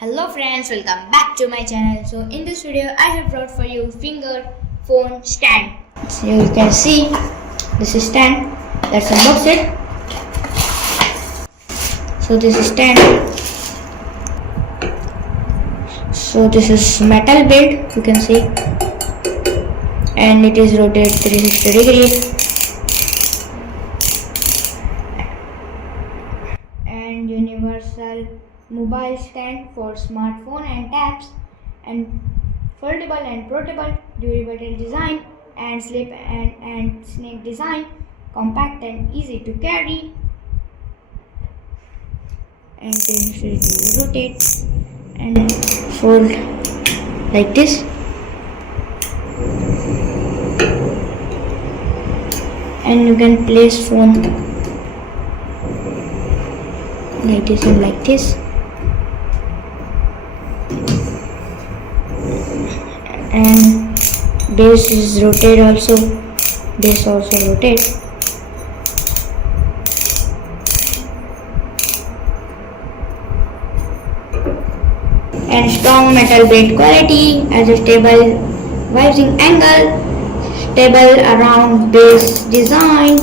Hello friends, welcome back to my channel. So in this video I have brought for you finger phone stand. So you can see this is stand. Let's unbox it. So this is stand. So this is metal build, you can see, and it is rotated 360 degrees. And universal mobile stand for smartphone and tabs, and foldable and portable, durable design and slip and snake design, compact and easy to carry, and can rotate and fold like this. And you can place phone like this and like this. And base is rotate also. Base also rotate. And strong metal build quality, adjustable rising angle, stable around base design,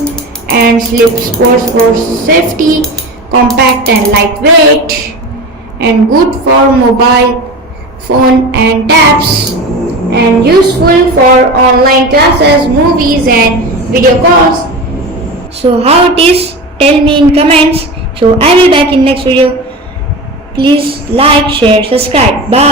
and slip sports for safety, compact and lightweight, and good for mobile phone and tabs, and useful for online classes, movies and video calls. So how it is, tell me in comments. So I will back in next video. Please like, share, subscribe. Bye.